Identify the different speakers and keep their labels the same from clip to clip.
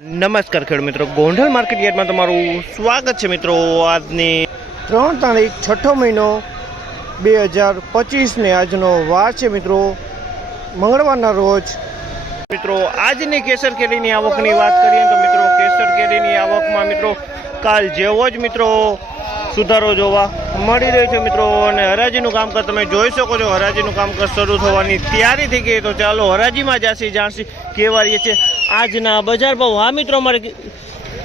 Speaker 1: નમસ્કાર ખેડૂત મિત્રો. ગોંડલ માર્કેટ યાર્ડમાં તમારું સ્વાગત છે મિત્રો. આજની
Speaker 2: ત્રણ તારીખ છઠ્ઠો મહિનો બે હજાર પચીસને આજનો વાર છે મિત્રો. મંગળવારના રોજ.
Speaker 1: મિત્રો, આજની કેસર કેરીની આવકની વાત કરીએ તો મિત્રો, કેસર કેરીની આવકમાં મિત્રો, કાલ જેવો જ મિત્રો સુધારો જોવા મળી રહ્યો છે મિત્રો. અને હરાજીનું કામકાજ તમે જોઈ શકો છો. હરાજીનું કામકાજ શરૂ થવાની તૈયારી થઈ ગઈ તો ચાલો હરાજીમાં જાસી જાણસી કેવા છે આજના બજાર ભાવ. હા મિત્રો, અમારી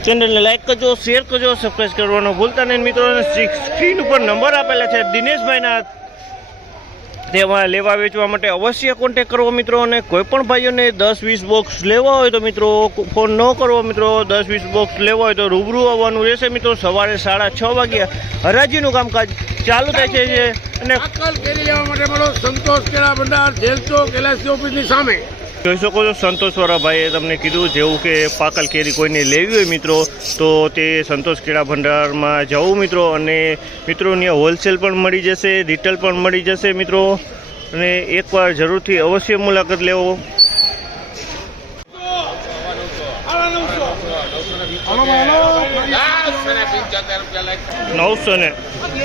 Speaker 1: ચેનલને લાઈક કરજો શેર કરજો સબસ્ક્રાઈબ કરવાનો ભૂલતા નહીં. મિત્રો, અને સ્ક્રીન ઉપર નંબર આપેલા છે દિનેશભાઈના. તેમાં લેવા વેચવા માટે અવશ્ય કોન્ટેક કરવો મિત્રો, અને કોઈપણ ભાઈઓને દસ વીસ બોક્સ લેવા હોય તો મિત્રો ફોન ન કરવો મિત્રો. દસ વીસ બોક્સ લેવા હોય તો રૂબરૂ આવવાનું રહેશે મિત્રો. સવારે સાડા છ વાગ્યા હરાજીનું કામકાજ ચાલુ થાય છે, અને
Speaker 3: કેરી લેવા માટે સંતોષ કેળા ભંડાર જેલ ચોક ઓફિસની સામે.
Speaker 1: જોઈ શકો છો સંતોષવાળાભાઈએ તમને કીધું જેવું કે પાકલ કેરી કોઈને લેવી હોય મિત્રો, તો તે સંતોષ કેળા ભંડારમાં જવું મિત્રો, અને મિત્રો ત્યાં હોલસેલ પણ મળી જશે રિટેલ પણ મળી જશે મિત્રો. અને એકવાર જરૂરથી અવશ્ય મુલાકાત લેવો. નવસો ને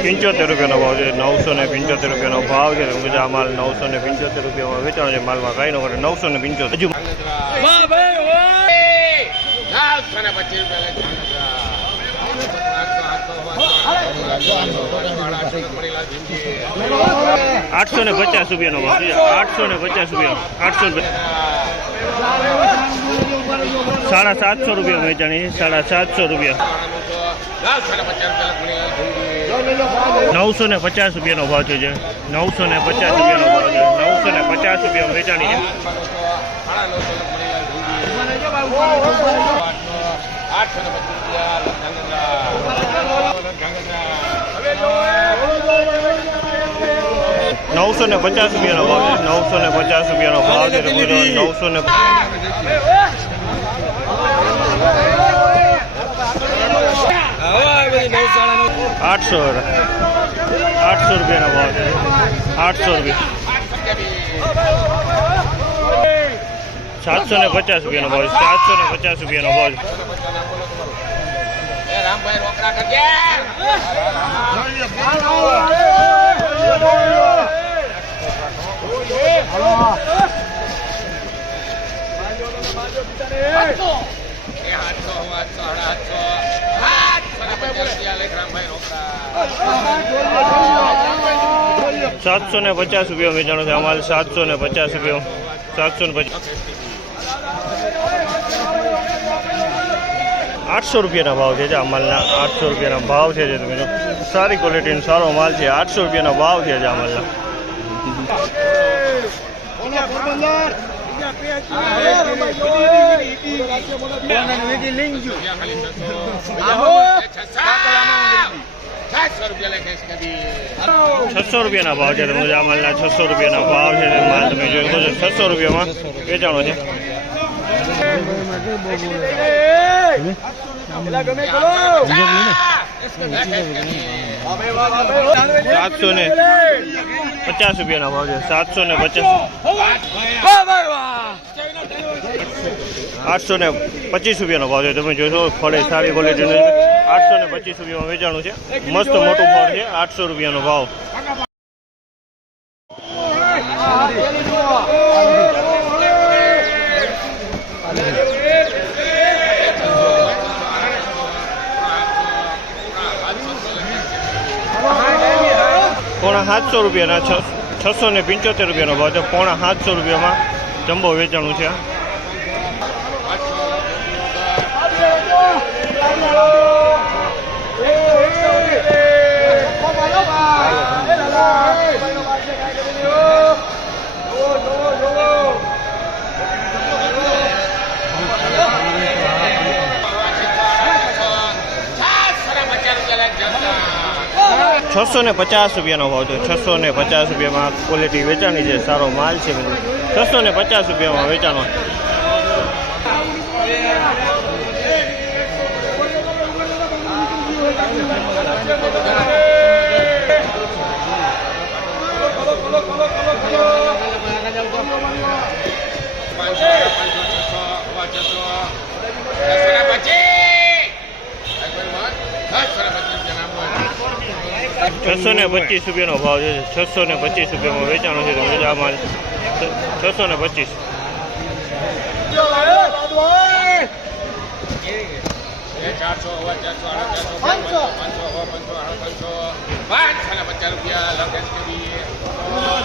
Speaker 1: પંચોતેર રૂપિયાનો ભાવ છે. નવસો ને પંચોતેર રૂપિયાનો ભાવ છે. આ માલ નવસો ને પંચોતેર રૂપિયામાં વેચાણો છે. માલમાં કાંઈ ન કરે નવસો ને પંચોતેર. હજુ આઠસો ને પચાસ રૂપિયાનો ભાવ છે. આઠસો ને પચાસ રૂપિયા. આઠસો સાડા સાતસો રૂપિયા વેચાણી છે સાડા સાતસો રૂપિયા. નવસો ને પચાસ રૂપિયાનો ભાવ છે નવસો ને પચાસ રૂપિયાનો ભાવ છે. નવસો ને પચાસ રૂપિયા વેચાણી છે. નવસો ને પચાસ રૂપિયાનો ભાવ છે. નવસો ને પચાસ રૂપિયાનો ભાવ છે. નવસો ને આઠસો આઠસો રૂપિયાનો ભાવ આઠસો રૂપિયા. સાતસો ને પચાસ રૂપિયાનો ભાવ સાતસો ને પચાસ રૂપિયાનો ભાવ
Speaker 3: રામભાઈ
Speaker 1: સાતસો ને પચાસ રૂપિયા વેચાણો છે. અમારે સાતસો ને પચાસ રૂપિયા. સાતસો ને પચાસ. આઠસો રૂપિયાના ભાવ છે જે આ માલના આઠસો રૂપિયાના ભાવ છે તમે સારી ક્વોલિટીનો સારો માલ છે. આઠસો રૂપિયાના ભાવ છે જે આ માલના
Speaker 3: સાતસો રૂપિયા લેખે કદી
Speaker 1: છસો રૂપિયાના ભાવ છે, તમે માલના છસો રૂપિયાના ભાવ છે માલ તમે જોઈ શકો છો, છસો રૂપિયામાં વેચાણો છે. સાતસો ને પચાસ રૂપિયાના ભાવ છે, સાતસો ને પચાસ. આઠસો ને પચીસ રૂપિયાનો ભાવ છે, તમે જોશો ફળે સારી ક્વોલિટીનું આઠસો ને પચીસ રૂપિયામાં વેચાણું છે. મસ્ત મોટું ફળ છે, આઠસો રૂપિયાનો ભાવ. પોણા સાતસો રૂપિયાના છસો ને પંચોતેર રૂપિયાનો ભાવ છે. પોણા સાતસો રૂપિયામાં જમ્બો વેચાણું છે. છસો ને પચાસ રૂપિયાનો ભાવ છે છસો ને પચાસ રૂપિયામાં ક્વોલિટી વેચાણી છે સારો માલ છે બધું છસો ને પચાસ રૂપિયામાં વેચાણો
Speaker 3: પાંચસો
Speaker 1: ને પચીસ રૂપિયાનો ભાવ છે. છસો ને પચીસ રૂપિયામાં વેચાણો છે તમે આ માલ. છસો ને પચીસ
Speaker 3: પાંચસો.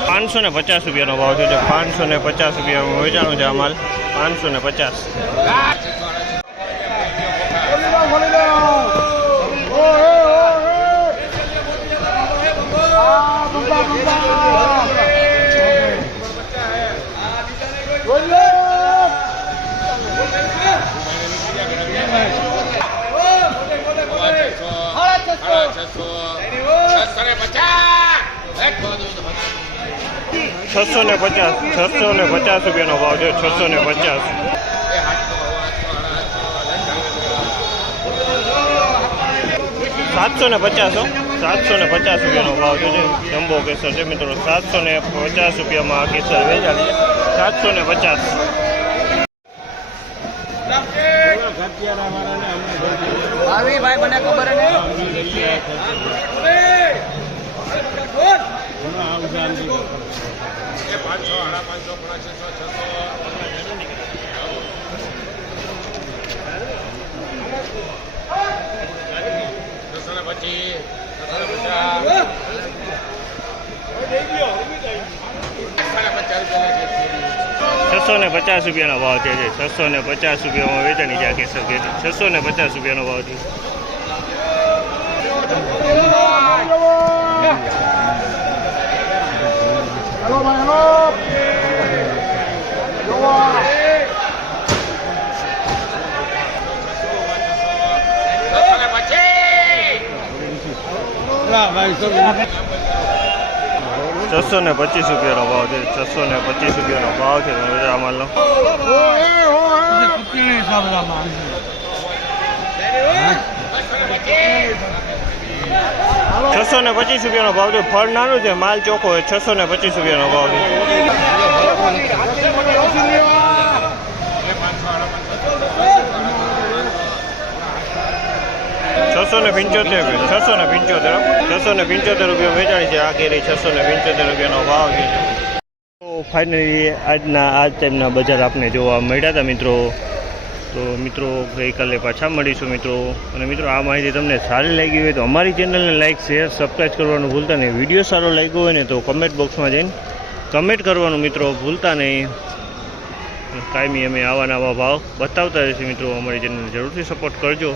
Speaker 3: પાંચસો ને પચાસ
Speaker 1: રૂપિયાનો ભાવ છે. પાંચસો ને પચાસ રૂપિયામાં વેચાણો છે આ માલ. પાંચસો ને પચાસ. છસો ને પચાસ છસો ને પચાસ રૂપિયાનો ભાવ છે છસો ને પચાસ સાતસો ને પચાસ હો સાતસો ને પચાસ રૂપિયાનો ભાવ છે જમ્બો કેસર છે મિત્રો સાતસો ને પચાસ રૂપિયામાં આ કેસર વેચાય છે સાતસો ને પચાસ
Speaker 4: ભાઈ ભાઈ મને ખબર નહીં
Speaker 3: પાંચસો સાડા પાંચસો પોણા છસો. છસો પચીસ, છસો ને પચાસ.
Speaker 1: પચાસ રૂપિયાનો ભાવ છે. છસો ને પચાસ રૂપિયામાં વેચાણી છે આ કેસર છસો ને પચાસ રૂપિયાનો ભાવ છે.
Speaker 3: છસો ને પચીસ
Speaker 1: છસો ને પચીસ રૂપિયાનો ભાવ છે. છસો ને પચીસ રૂપિયાનો ભાવ છે તમે જોજો આ માલનો છસો ને પચીસ રૂપિયાનો ભાવ છે. ફળ નાનું છે, માલ ચોખ્ખો હોય છસો ને પચીસ રૂપિયાનો ભાવ છે. છસો ને પંચોતેર છસો ને પંચોતેર છસો ને પંચોતેર રૂપિયા વેચાણી છે. આ કેરી છસો ને પંચોતેર રૂપિયાનો ભાવ છે. ફાઇનલી આજના, આજ ટાઈમના બજાર આપને જોવા મળ્યા હતા મિત્રો. તો મિત્રો, ગઈકાલે પાછા મળીશું મિત્રો. અને મિત્રો, આ માહિતી તમને સારી લાગી હોય તો અમારી ચેનલને લાઈક, શેર સબસ્ક્રાઈબ કરવાનું ભૂલતા નહીં. વીડિયો સારો લાગ્યો હોય ને તો કમેન્ટ બોક્સમાં જઈને કમેન્ટ કરવાનું મિત્રો, ભૂલતા નહીં. કાયમી અમે આવા નવા ભાવ બતાવતા રહીશું મિત્રો. અમારી ચેનલને જરૂરથી સપોર્ટ કરજો.